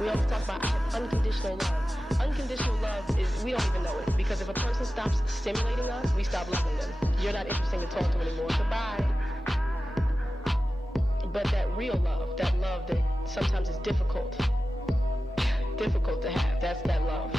We always talk about I have unconditional love. Unconditional love is, we don't even know it. Because if a person stops stimulating us, we stop loving them. You're not interesting to talk to anymore. Goodbye. But that real love, that love that sometimes is difficult to have, that's that love.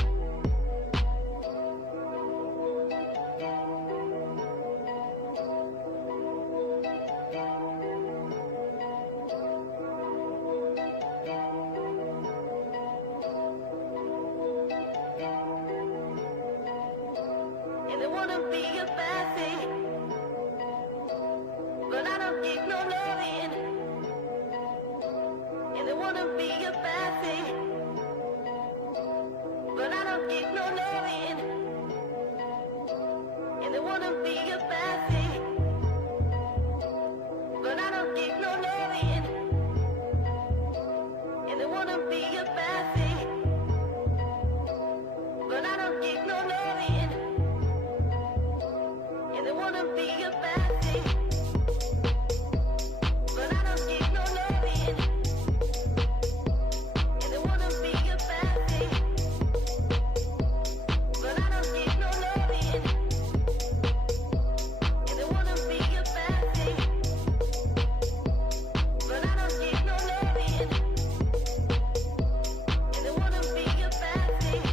And they wanna be a bad thing, but I don't get no loving. And they wanna be a bad thing, but I don't get no loving. And they wanna be a bad thing, but I don't get no loving. And they wanna be a bad thing, but I don't get no loving. And they wanna be a bad thing, but I don't get no loving. And they wanna be a bad thing, but I don't get no loving. And they wanna be a bad thing, but I don't get no loving. And they wanna be a bad thing,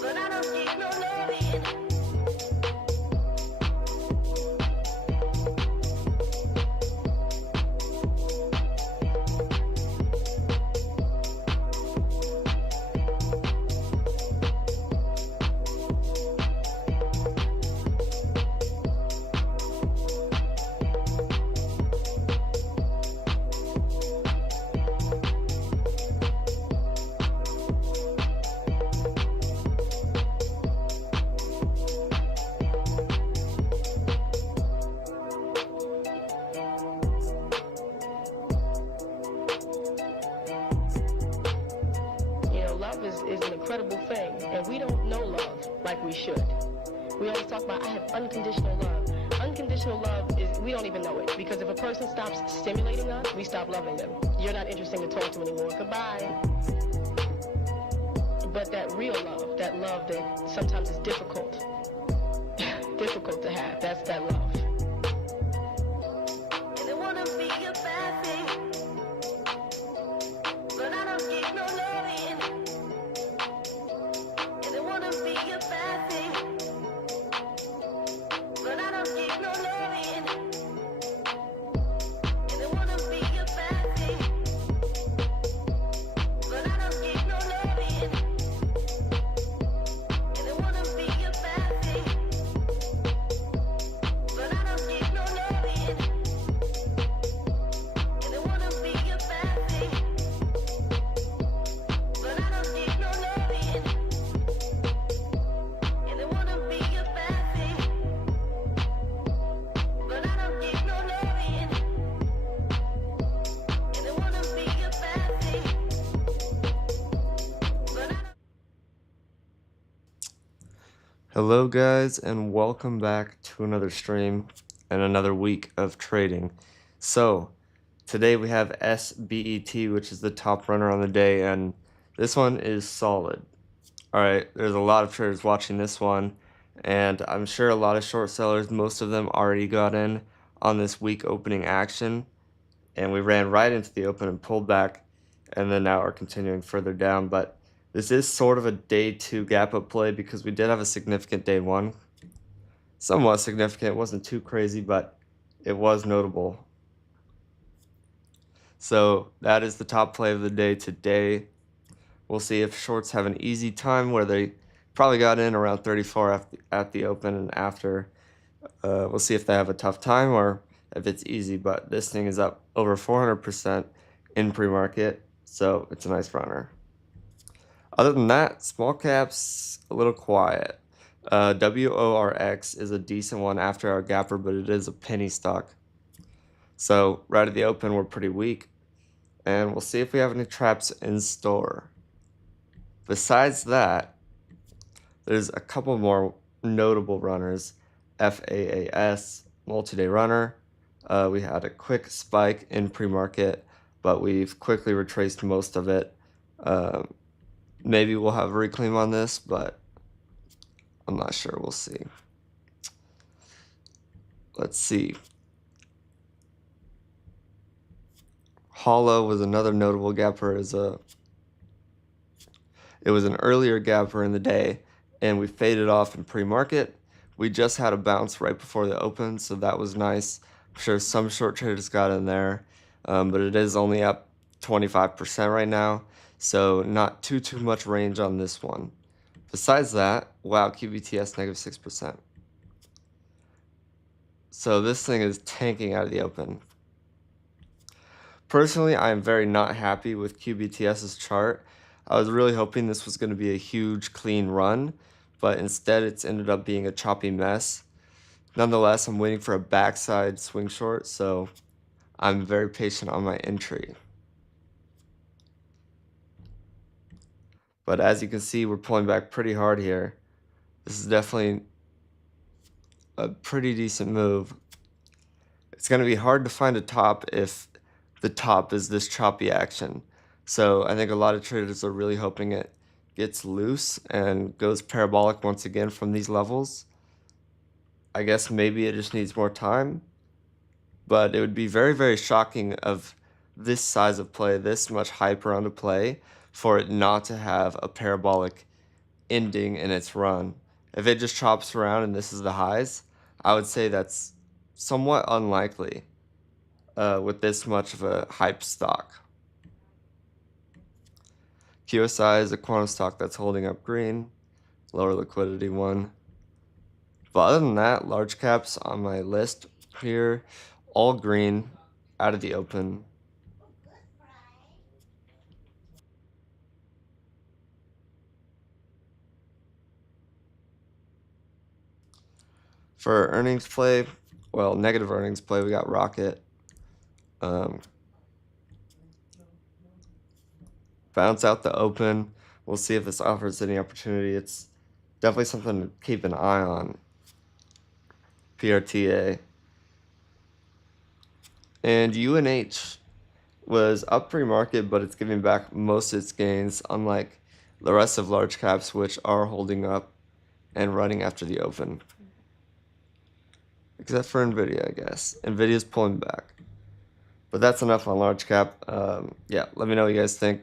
but I don't get no loving. Love is an incredible thing, and we don't know love like we should. We always talk about I have unconditional love. Unconditional love is, we don't even know it. Because if a person stops stimulating us, we stop loving them. You're not interesting to talk to anymore. Goodbye. But that real love, that love that sometimes is difficult to have, that's that love. And they wanna be a bad thing, but I don't get no loving. And they wanna be a bad thing, but I don't get no loving. And they wanna be a bad thing, but I don't get no loving. And they wanna be a bad thing, but I don't get no loving. And they wanna be a bad thing, but I don't get no loving. And they wanna be a bad thing, but I don't get no loving. And they wanna be a bad thing, but I don't. Hello guys, and welcome back to another stream and another week of trading. So today we have SBET, which is the top runner on the day, and this one is solid. Alright, there's a lot of traders watching this one, and I'm sure a lot of short sellers, most of them already got in on this week opening action, and we ran right into the open and pulled back, and then now are continuing further down. But this is sort of a day 2 gap up play because we did have a significant day 1. Somewhat significant, it wasn't too crazy, but it was notable. So that is the top play of the day today. We'll see if shorts have an easy time where they probably got in around 34 at the open and after. We'll see if they have a tough time or if it's easy, but this thing is up over 400% in pre-market, so it's a nice runner. Other than that, small caps, a little quiet. WORX is a decent one after our gapper, but it is a penny stock. So right at the open, we're pretty weak. And we'll see if we have any traps in store. Besides that, there's a couple more notable runners. FAAS, multi-day runner. We had a quick spike in pre-market but we've quickly retraced most of it. Maybe we'll have a reclaim on this, but I'm not sure. We'll see. Let's see. Hollow was another notable gapper. It was an earlier gapper in the day, and we faded off in pre-market. We just had a bounce right before the open, so that was nice. I'm sure some short traders got in there, but it is only up 25% right now, so not too much range on this one. Besides that, wow, QBTS negative 6%. So this thing is tanking out of the open. Personally, I am very not happy with QBTS's chart. I was really hoping this was going to be a huge clean run, but instead it's ended up being a choppy mess. Nonetheless, I'm waiting for a backside swing short, so I'm very patient on my entry. But as you can see, we're pulling back pretty hard here. This is definitely a pretty decent move. It's going to be hard to find a top if the top is this choppy action. So I think a lot of traders are really hoping it gets loose and goes parabolic once again from these levels. I guess maybe it just needs more time, but it would be very, very shocking of this size of play, this much hype around a play, for it not to have a parabolic ending in its run. If it just chops around and this is the highs, I would say that's somewhat unlikely with this much of a hype stock. QSI is a quantum stock that's holding up green, lower liquidity one. But other than that, large caps on my list here, all green, out of the open. For earnings play, well, negative earnings play, we got Rocket. Bounce out the open. We'll see if this offers any opportunity. It's definitely something to keep an eye on. PRTA. And UNH was up pre-market, but it's giving back most of its gains, unlike the rest of large caps, which are holding up and running after the open. Except for NVIDIA, I guess. NVIDIA's pulling back. But that's enough on large cap. Yeah, let me know what you guys think.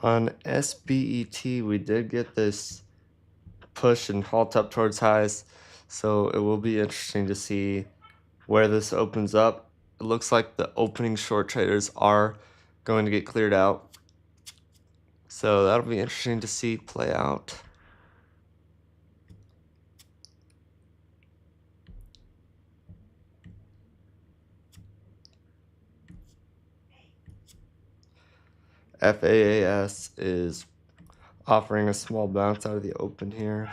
On SBET, we did get this push and halt up towards highs, so it will be interesting to see where this opens up. It looks like the opening short traders are going to get cleared out, so that'll be interesting to see play out. FAAS is offering a small bounce out of the open here.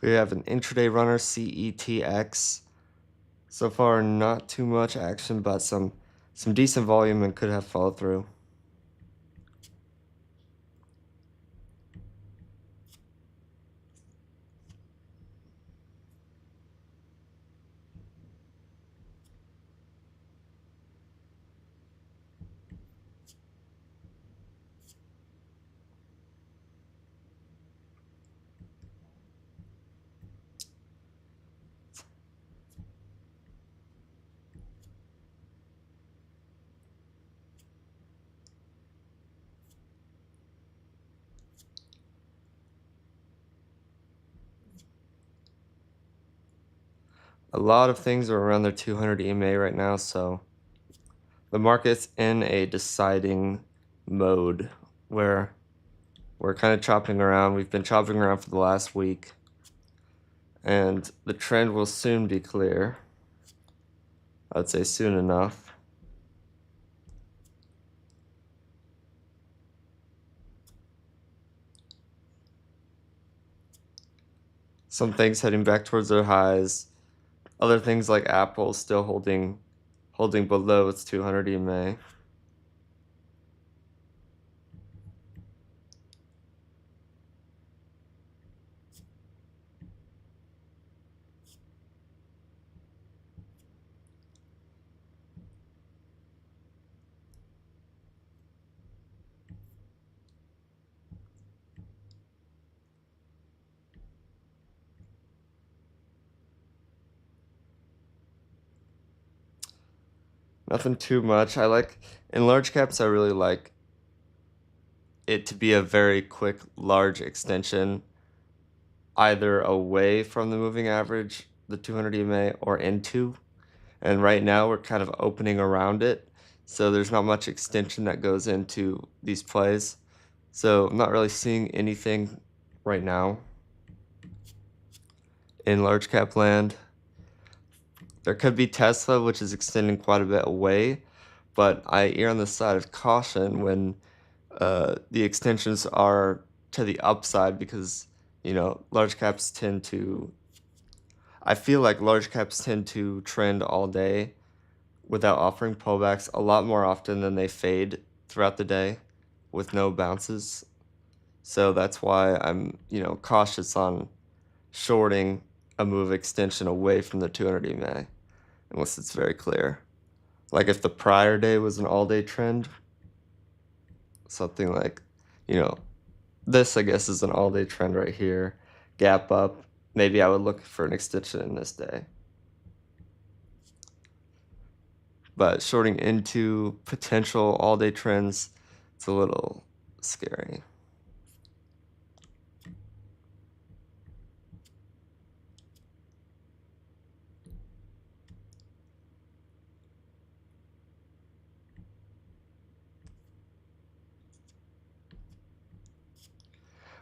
We have an intraday runner, CETX. So far, not too much action, but some decent volume and could have follow through. A lot of things are around their 200 EMA right now, so the market's in a deciding mode where we're kind of chopping around. We've been chopping around for the last week, and the trend will soon be clear. I'd say soon enough. Some things heading back towards their highs. Other things like Apple still holding below its 200 EMA. Nothing too much. I like in large caps. I really like it to be a very quick large extension, either away from the moving average, the 200 EMA, or into. And right now we're kind of opening around it, so there's not much extension that goes into these plays. So I'm not really seeing anything right now in large cap land. There could be Tesla, which is extending quite a bit away, but I err on the side of caution when the extensions are to the upside because, large caps tend to, I feel like large caps tend to trend all day without offering pullbacks a lot more often than they fade throughout the day with no bounces. So that's why I'm, cautious on shorting a move extension away from the 200 EMA unless it's very clear. Like if the prior day was an all-day trend, something like, you know, this I guess is an all-day trend right here, gap up, maybe I would look for an extension in this day. But shorting into potential all-day trends, it's a little scary.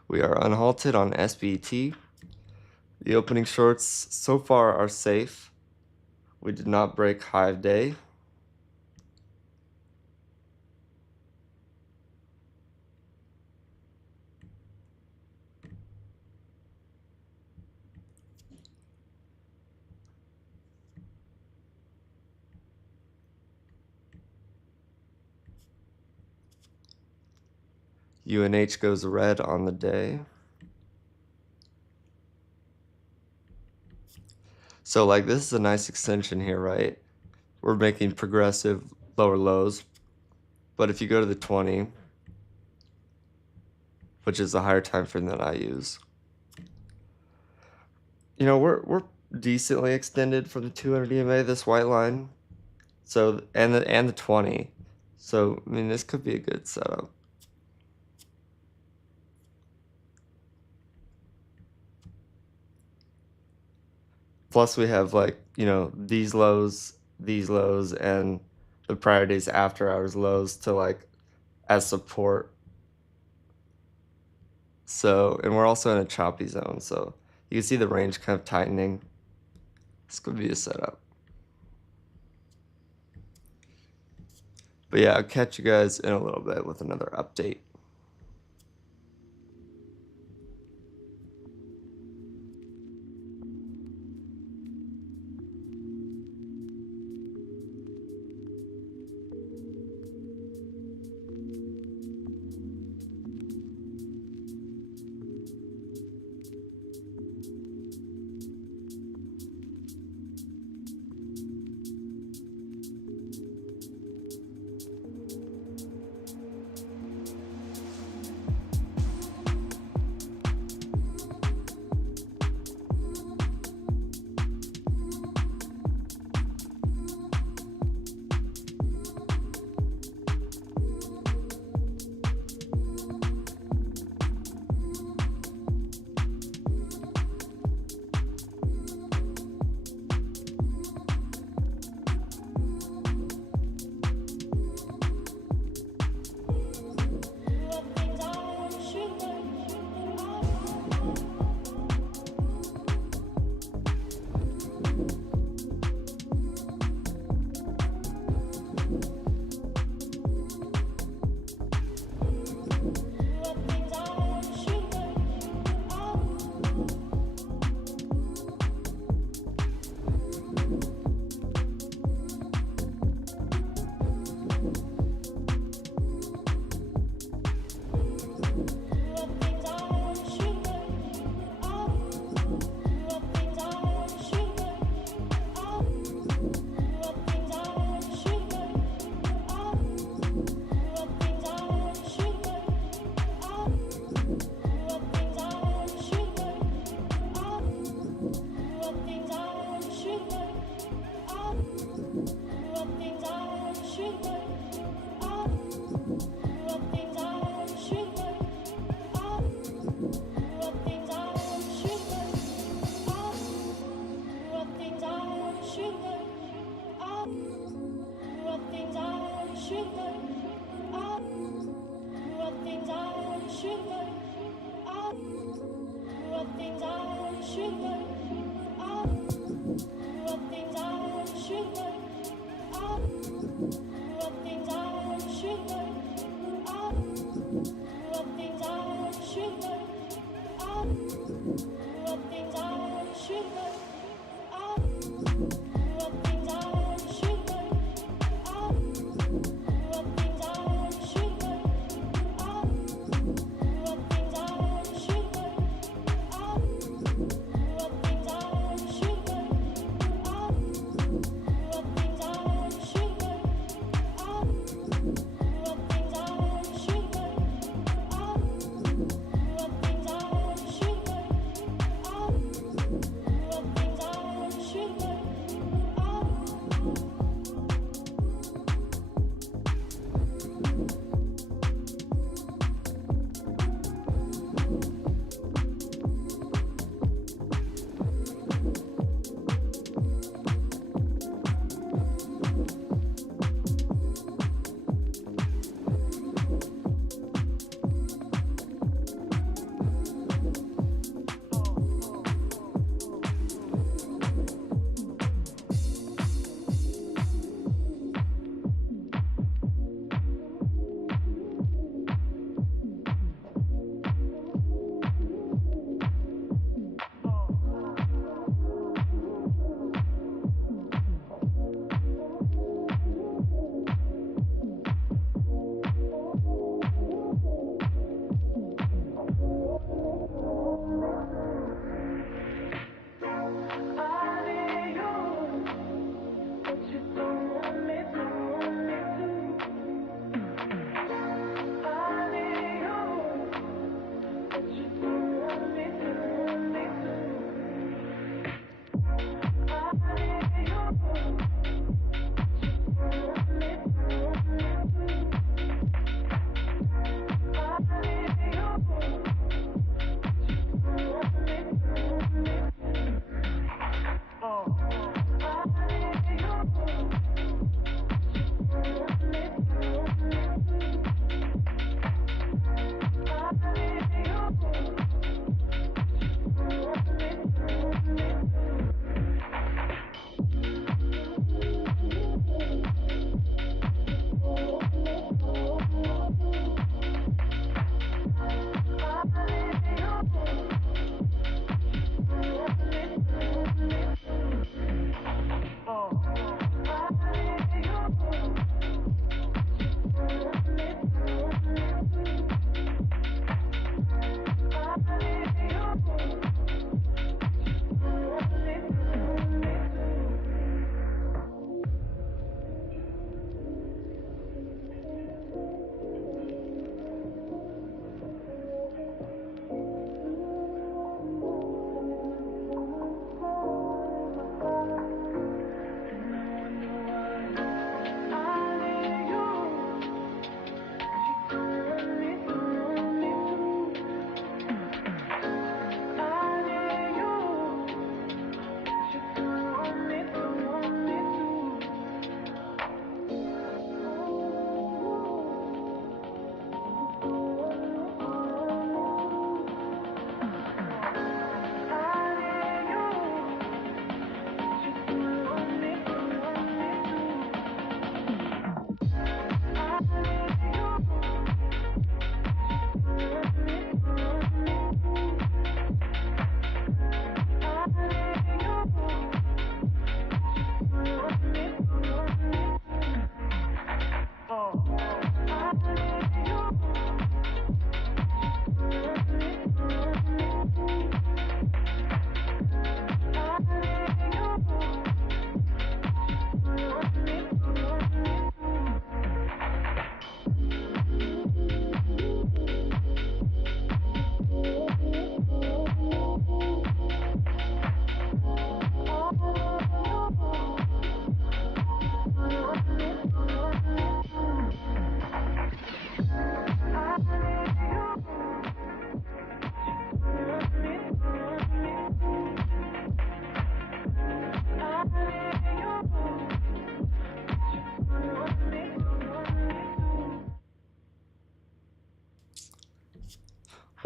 We are unhalted on SBT. The opening shorts so far are safe. We did not break high of day. UNH goes red on the day. So like this is a nice extension here, right? We're making progressive lower lows. But if you go to the 20, which is the higher time frame that I use, we're decently extended from the 200 EMA, this white line. So and the 20. So I mean this could be a good setup. Plus we have these lows, and the prior days after hours lows to as support. So, and we're also in a choppy zone, so you can see the range kind of tightening. This could be a setup. But yeah, I'll catch you guys in a little bit with another update.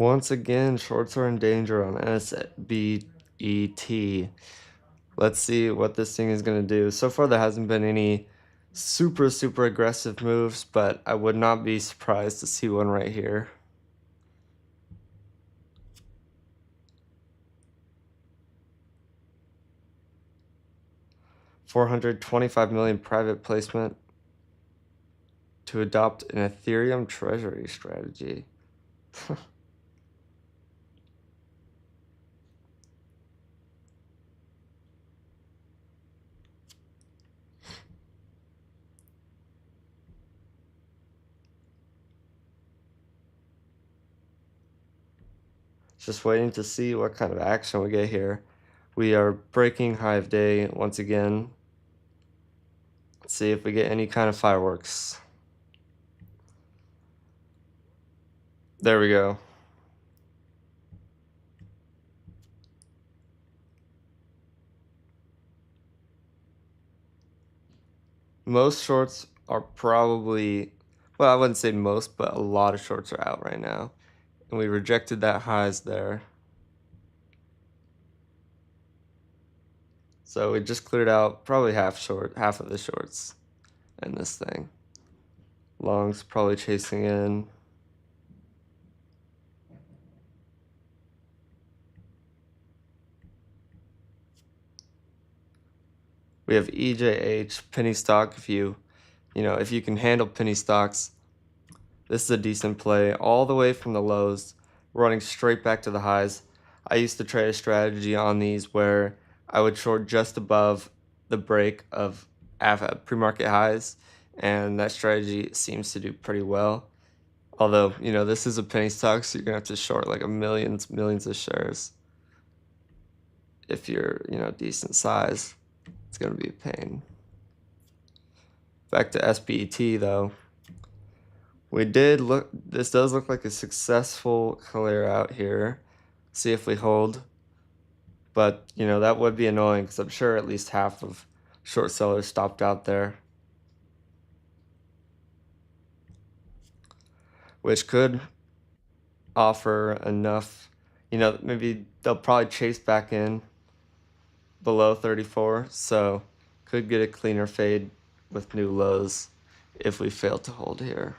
Once again, shorts are in danger on SBET. Let's see what this thing is going to do. So far, there hasn't been any super aggressive moves, but I would not be surprised to see one right here. $425 million private placement to adopt an Ethereum treasury strategy. Just waiting to see what kind of action we get here. We are breaking high of day once again. Let's see if we get any kind of fireworks. There we go. Most shorts are probably, well, I wouldn't say most, but a lot of shorts are out right now. And we rejected that highs there. So we just cleared out probably half of the shorts in this thing. Longs probably chasing in. We have EJH, penny stock. If you can handle penny stocks, this is a decent play. All the way from the lows, running straight back to the highs. I used to trade a strategy on these where I would short just above the break of pre-market highs, and that strategy seems to do pretty well. Although, this is a penny stock, so you're gonna have to short like millions of shares. If you're, decent size, it's gonna be a pain. Back to SBET though. This does look like a successful clear out here. See if we hold. But, that would be annoying because I'm sure at least half of short sellers stopped out there. Which could offer enough, maybe they'll probably chase back in below 34. So could get a cleaner fade with new lows if we fail to hold here.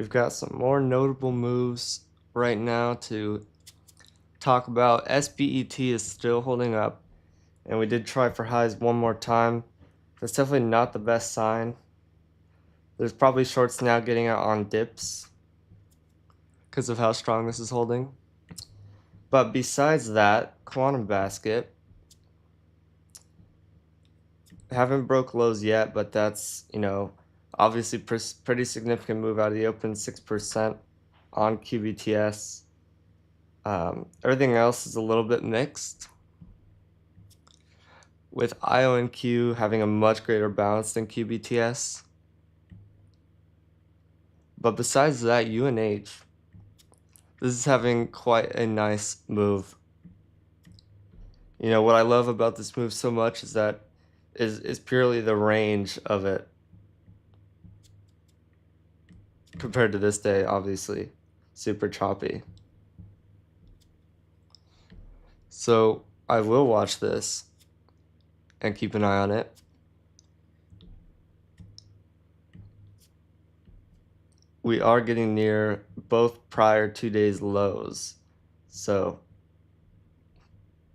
We've got some more notable moves right now to talk about. SBET is still holding up, and we did try for highs one more time. That's definitely not the best sign. There's probably shorts now getting out on dips because of how strong this is holding. But besides that, Quantum Basket haven't broke lows yet, but that's, obviously pretty significant move out of the open, 6% on QBTS. Everything else is a little bit mixed, with IO and Q having a much greater balance than QBTS. But besides that, UNH, this is having quite a nice move. What I love about this move so much is that is purely the range of it compared to this day, obviously. Super choppy. So I will watch this and keep an eye on it. We are getting near both prior 2 days lows. So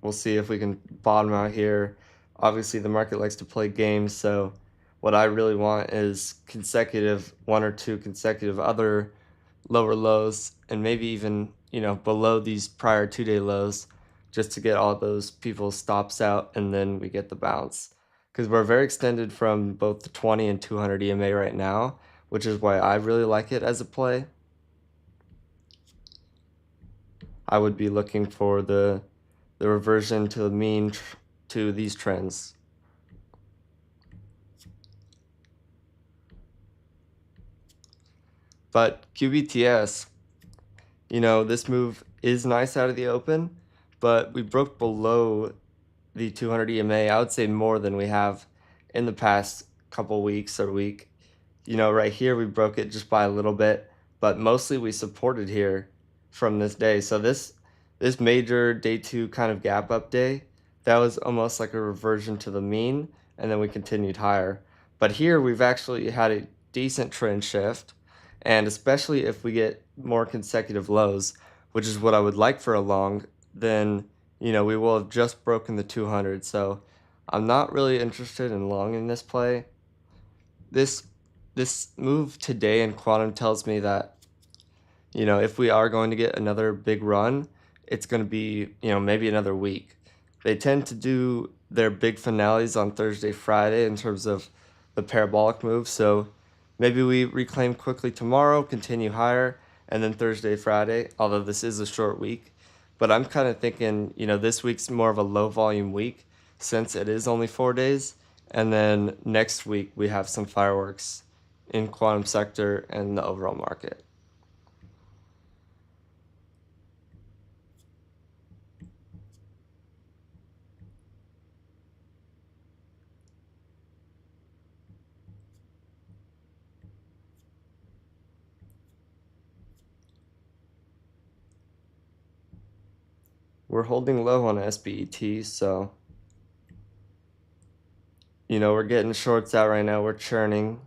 we'll see if we can bottom out here. Obviously, the market likes to play games, so what I really want is one or two consecutive other lower lows, and maybe even, below these prior 2 day lows, just to get all those people's stops out, and then we get the bounce. Because we're very extended from both the 20 and 200 EMA right now, which is why I really like it as a play. I would be looking for the reversion to the mean to these trends. But QBTS, this move is nice out of the open, but we broke below the 200 EMA. I would say more than we have in the past couple weeks or week. Right here we broke it just by a little bit, but mostly we supported here from this day. So this major day 2 kind of gap up day, that was almost like a reversion to the mean, and then we continued higher. But here we've actually had a decent trend shift, and especially if we get more consecutive lows, which is what I would like for a long, then we will have just broken the 200. So I'm not really interested in longing this play. This move today in quantum tells me that if we are going to get another big run, it's going to be maybe another week. They tend to do their big finales on Thursday, Friday in terms of the parabolic move. So maybe we reclaim quickly tomorrow, continue higher, and then Thursday, Friday, although this is a short week. But I'm kind of thinking, this week's more of a low volume week since it is only 4 days. And then next week we have some fireworks in quantum sector and the overall market. We're holding low on SBET, so we're getting shorts out right now. We're churning,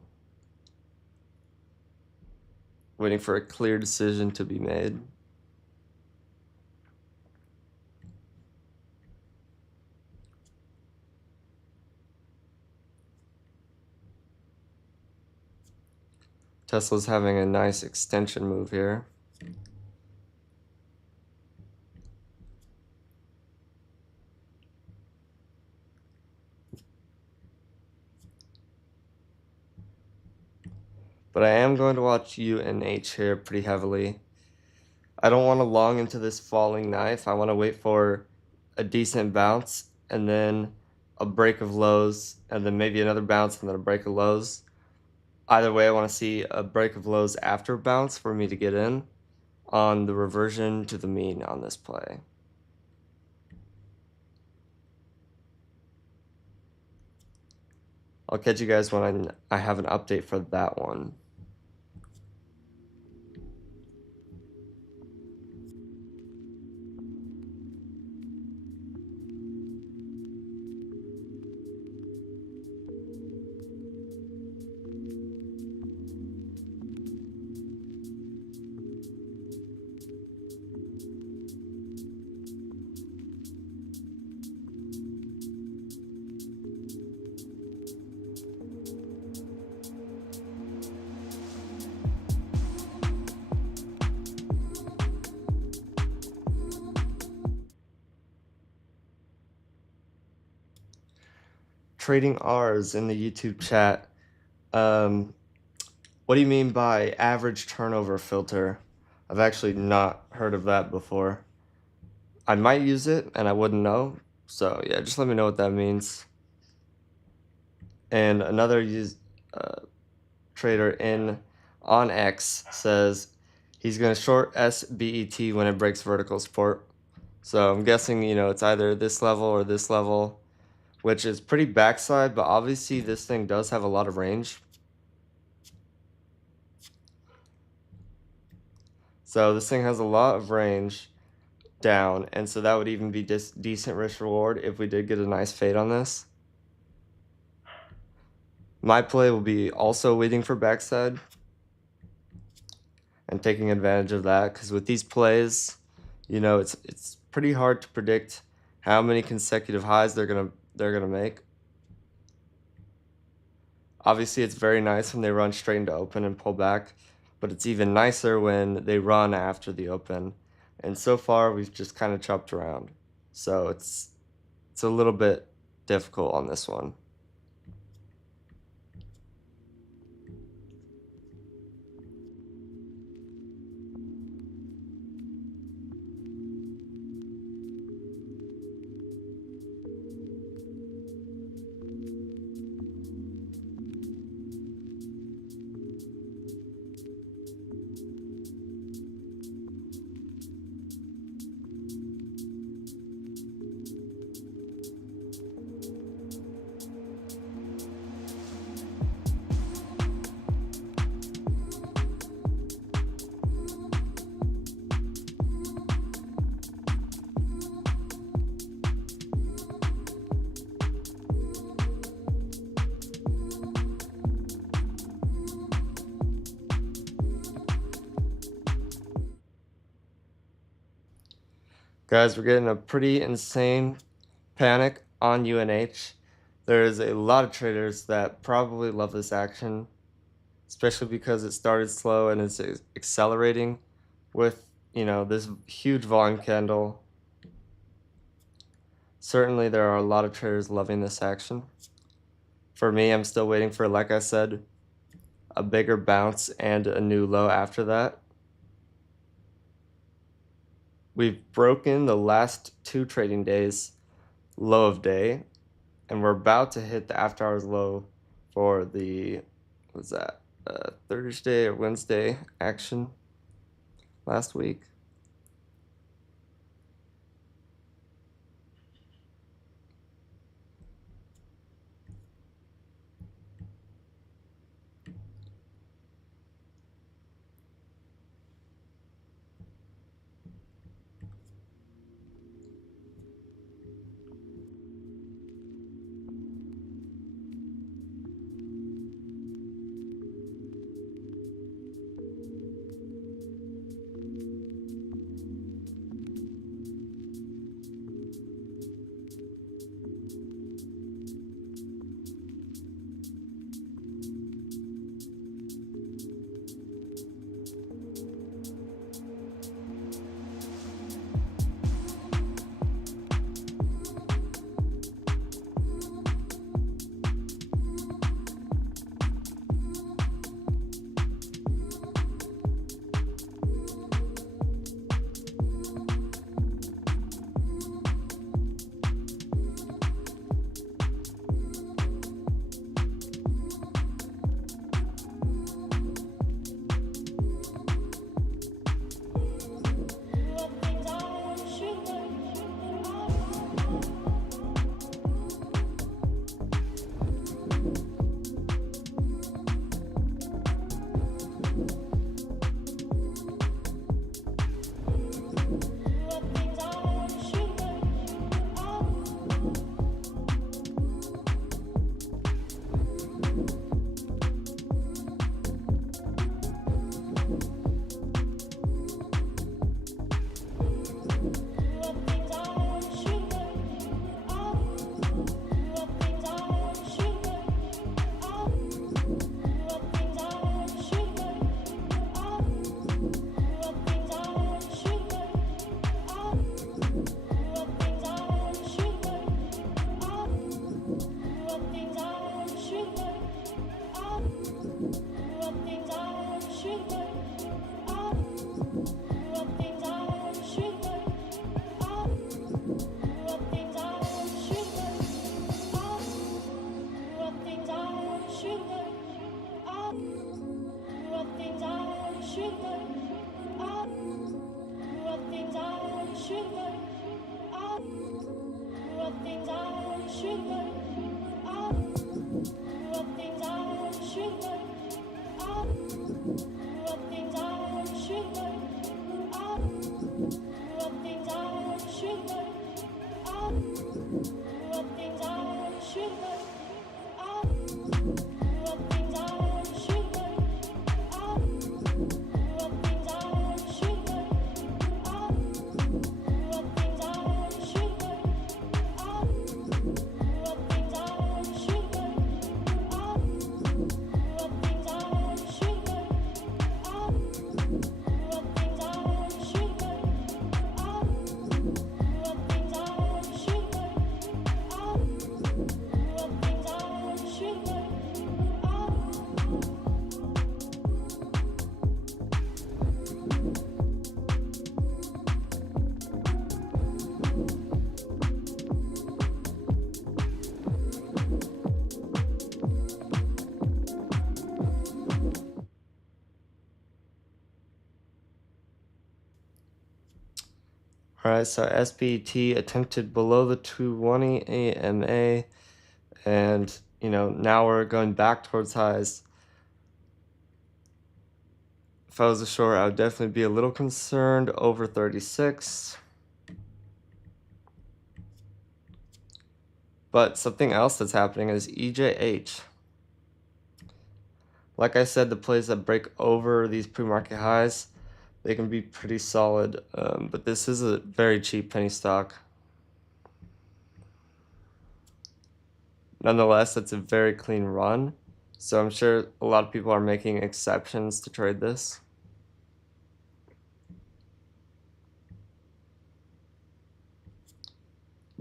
waiting for a clear decision to be made. Tesla's having a nice extension move here. But I am going to watch UNH here pretty heavily. I don't want to long into this falling knife. I want to wait for a decent bounce and then a break of lows and then maybe another bounce and then a break of lows. Either way, I want to see a break of lows after bounce for me to get in on the reversion to the mean on this play. I'll catch you guys when I have an update for that one. Trading R's in the YouTube chat. What do you mean by average turnover filter? I've actually not heard of that before. I might use it and I wouldn't know. So yeah, just let me know what that means. And another trader on X says he's going to short SBET when it breaks vertical support. So I'm guessing, it's either this level or this level, which is pretty backside, but obviously this thing does have a lot of range. So this thing has a lot of range down, and so that would even be decent risk reward if we did get a nice fade on this. My play will be also waiting for backside and taking advantage of that, because with these plays, it's pretty hard to predict how many consecutive highs they're gonna make. Obviously, it's very nice when they run straight into open and pull back, but it's even nicer when they run after the open. And so far, we've just kind of chopped around. So it's a little bit difficult on this one. Guys, we're getting a pretty insane panic on UNH. There's a lot of traders that probably love this action, especially because it started slow and it's accelerating with, this huge volume candle. Certainly, there are a lot of traders loving this action. For me, I'm still waiting for, like I said, a bigger bounce and a new low after that. We've broken the last 2 trading days low of day, and we're about to hit the after hours low for the, Thursday or Wednesday action last week. All right, so SPT attempted below the 220 AMA, and now we're going back towards highs. If I was a short, I would definitely be a little concerned over 36. But something else that's happening is EJH. Like I said, the plays that break over these pre-market highs, they can be pretty solid, but this is a very cheap penny stock. Nonetheless, it's a very clean run, so I'm sure a lot of people are making exceptions to trade this.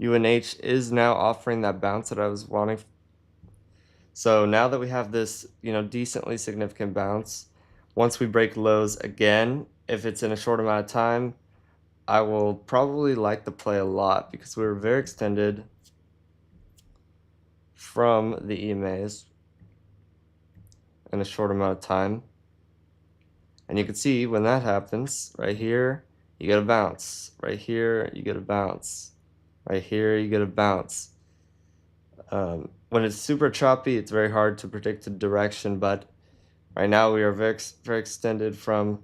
UNH is now offering that bounce that I was wanting. So now that we have this, decently significant bounce, once we break lows again, if it's in a short amount of time, I will probably like the play a lot because we were very extended from the EMAs in a short amount of time. And you can see when that happens, right here, you get a bounce. Right here, you get a bounce. Right here, you get a bounce. When it's super choppy, it's very hard to predict the direction, but right now we are very, very extended from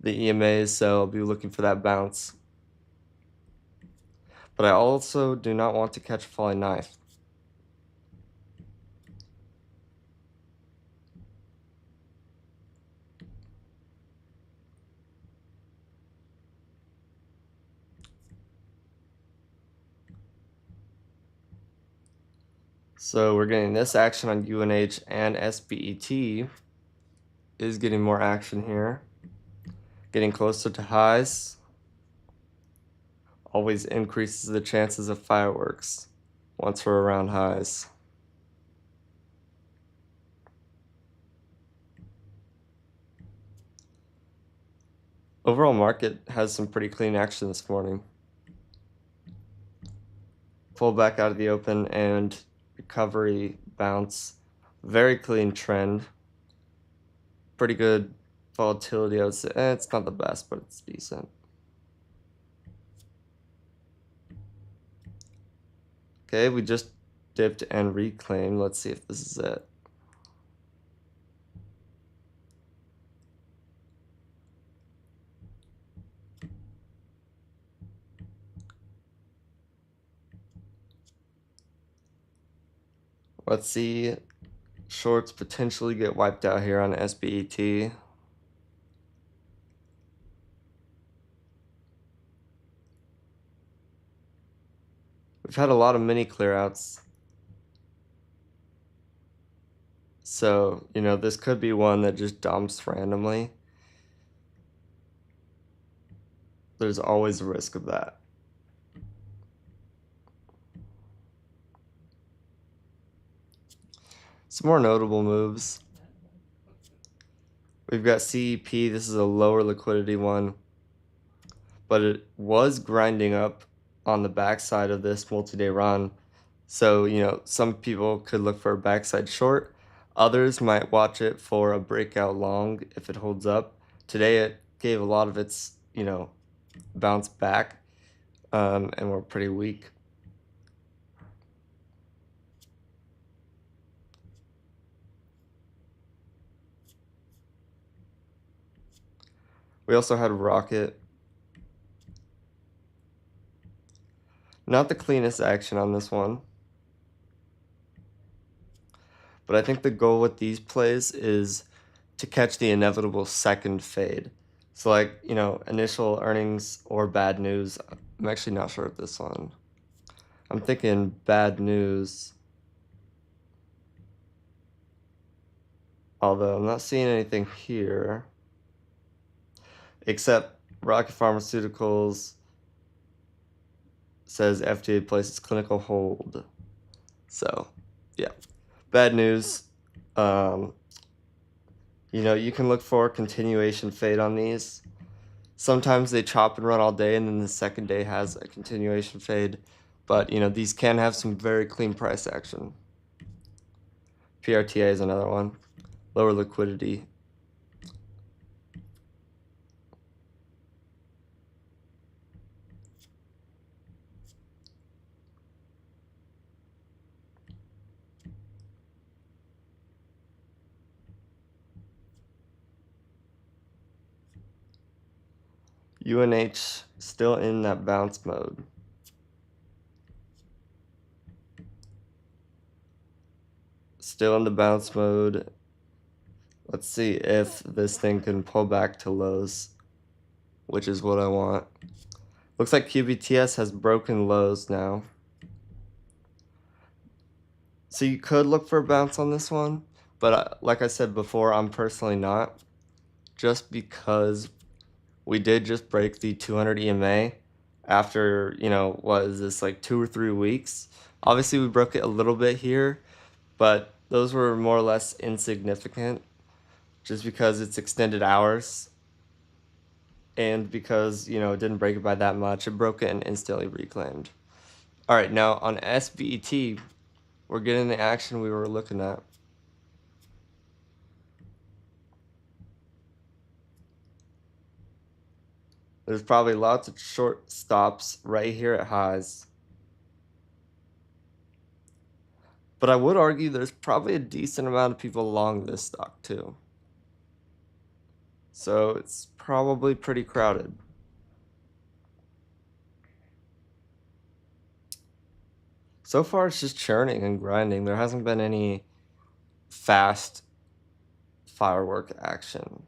the EMAs, so I'll be looking for that bounce. But I also do not want to catch a falling knife. So we're getting this action on UNH, and SBET is getting more action here. Getting closer to highs always increases the chances of fireworks once we're around highs. Overall market has some pretty clean action this morning. Pull back out of the open and recovery bounce. Very clean trend. Pretty good volatility, I would say. It's not the best, but it's decent. Okay, we just dipped and reclaimed. Let's see if this is it. Let's see shorts potentially get wiped out here on SBET. We've had a lot of mini clearouts. So, this could be one that just dumps randomly. There's always a risk of that. Some more notable moves. We've got CEP. This is a lower liquidity one, but it was grinding up on the backside of this multi-day run. So, some people could look for a backside short. Others might watch it for a breakout long if it holds up. Today it gave a lot of its, bounce back, and we're pretty weak. We also had Rocket. Not the cleanest action on this one. But I think the goal with these plays is to catch the inevitable second fade. So like, initial earnings or bad news. I'm actually not sure of this one. I'm thinking bad news. Although I'm not seeing anything here. Except Rocket Pharmaceuticals says FDA places clinical hold. So, yeah. Bad news. You can look for a continuation fade on these. Sometimes they chop and run all day, and then the second day has a continuation fade. But, these can have some very clean price action. PRTA is another one. Lower liquidity. UNH still in that bounce mode. Still in the bounce mode. Let's see if this thing can pull back to lows, which is what I want. Looks like QBTS has broken lows now. So you could look for a bounce on this one, but like I said before, I'm personally not. Just because we did just break the 200 EMA after, what is this, like 2 or 3 weeks? Obviously, we broke it a little bit here, but those were more or less insignificant just because it's extended hours and because, it didn't break it by that much. It broke it and instantly reclaimed. All right, now on SBET, we're getting the action we were looking at. There's probably lots of short stops right here at highs. But I would argue there's probably a decent amount of people long this stock too. So it's probably pretty crowded. So far it's just churning and grinding. There hasn't been any fast firework action.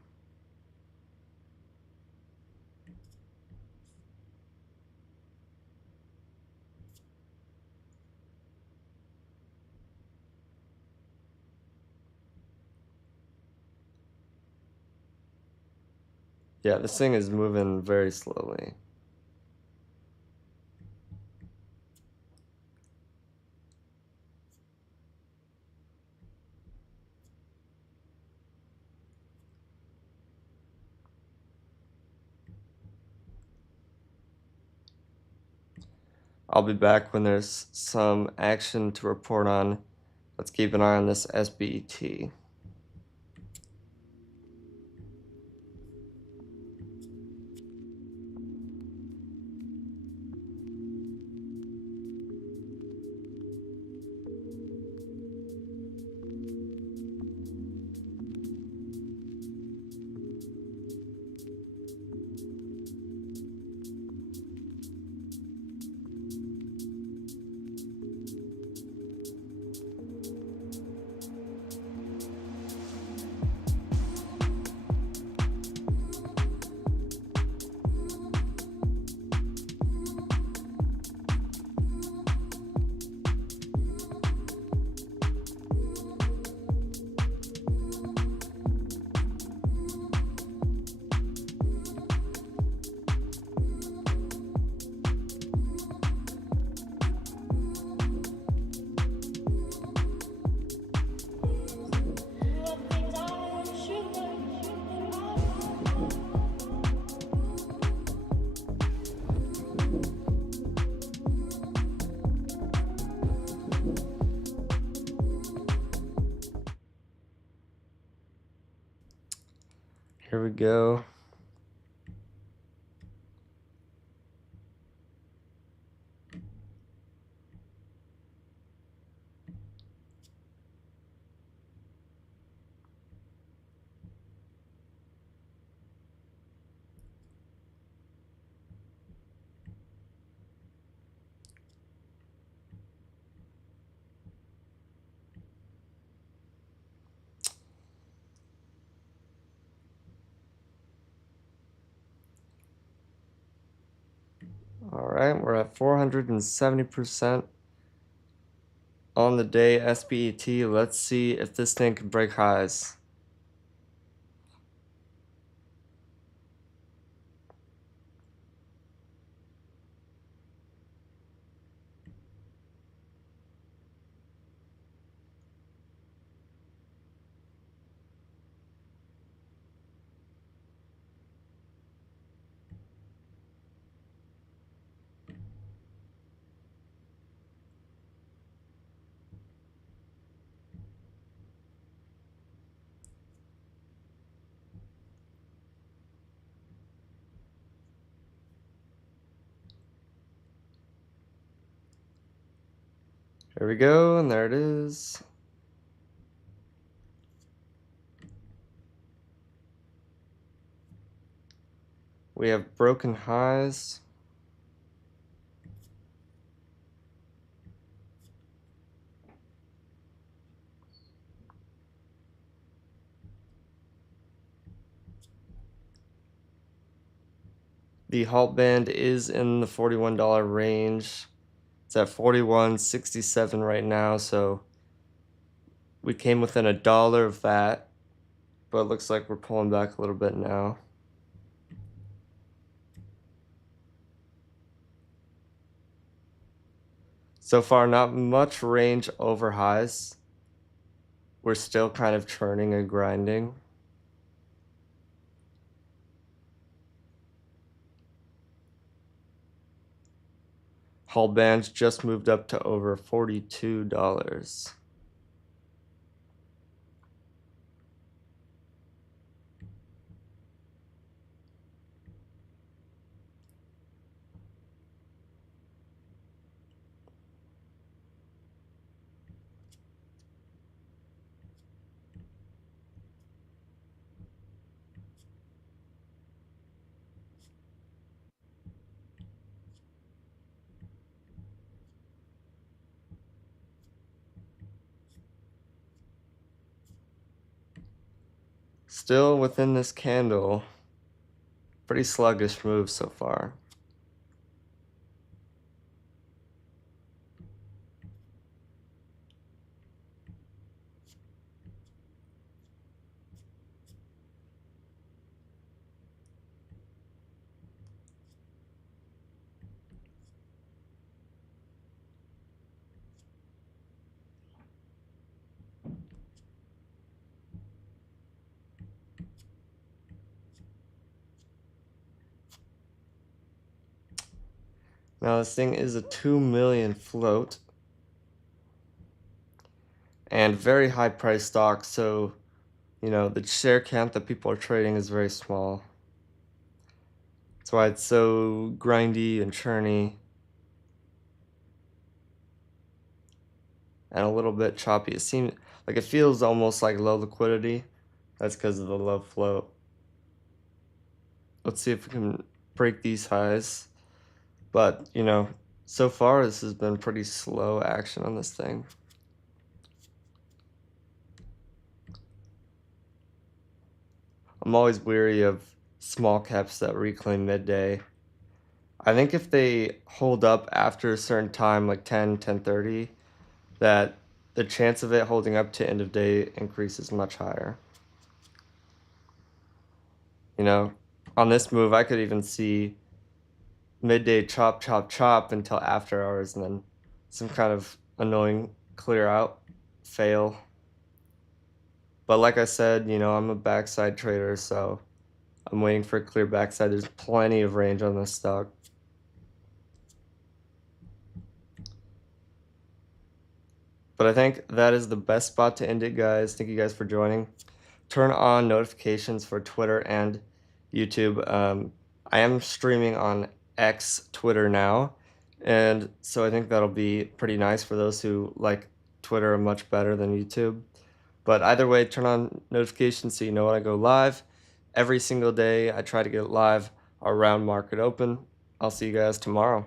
Yeah, this thing is moving very slowly. I'll be back when there's some action to report on. Let's keep an eye on this SBET. Here we go. All right, we're at 470% on the day SPET. Let's see if this thing can break highs. Here we go, and there it is. We have broken highs. The halt band is in the $41 range. It's at $41.67 right now, so we came within $1 of that, but it looks like we're pulling back a little bit now. So far, not much range over highs. We're still kind of churning and grinding. Halt bands just moved up to over $42. Still within this candle. Pretty sluggish move so far. Now this thing is a 2 million float and very high price stock, so the share count that people are trading is very small. That's why it's so grindy and churny and a little bit choppy. It feels almost like low liquidity. That's because of the low float. Let's see if we can break these highs. But, so far this has been pretty slow action on this thing. I'm always weary of small caps that reclaim midday. I think if they hold up after a certain time, like 10:30, that the chance of it holding up to end of day increases much higher. On this move, I could even see midday chop, chop, chop until after hours, and then some kind of annoying clear out fail. But like I said, I'm a backside trader, so I'm waiting for a clear backside. There's plenty of range on this stock. But I think that is the best spot to end it, guys. Thank you guys for joining. Turn on notifications for Twitter and YouTube. I am streaming on X Twitter now, and so I think that'll be pretty nice for those who like Twitter much better than YouTube. But either way, turn on notifications so you know when I go live. Every single day, I try to get live around market open. I'll see you guys tomorrow.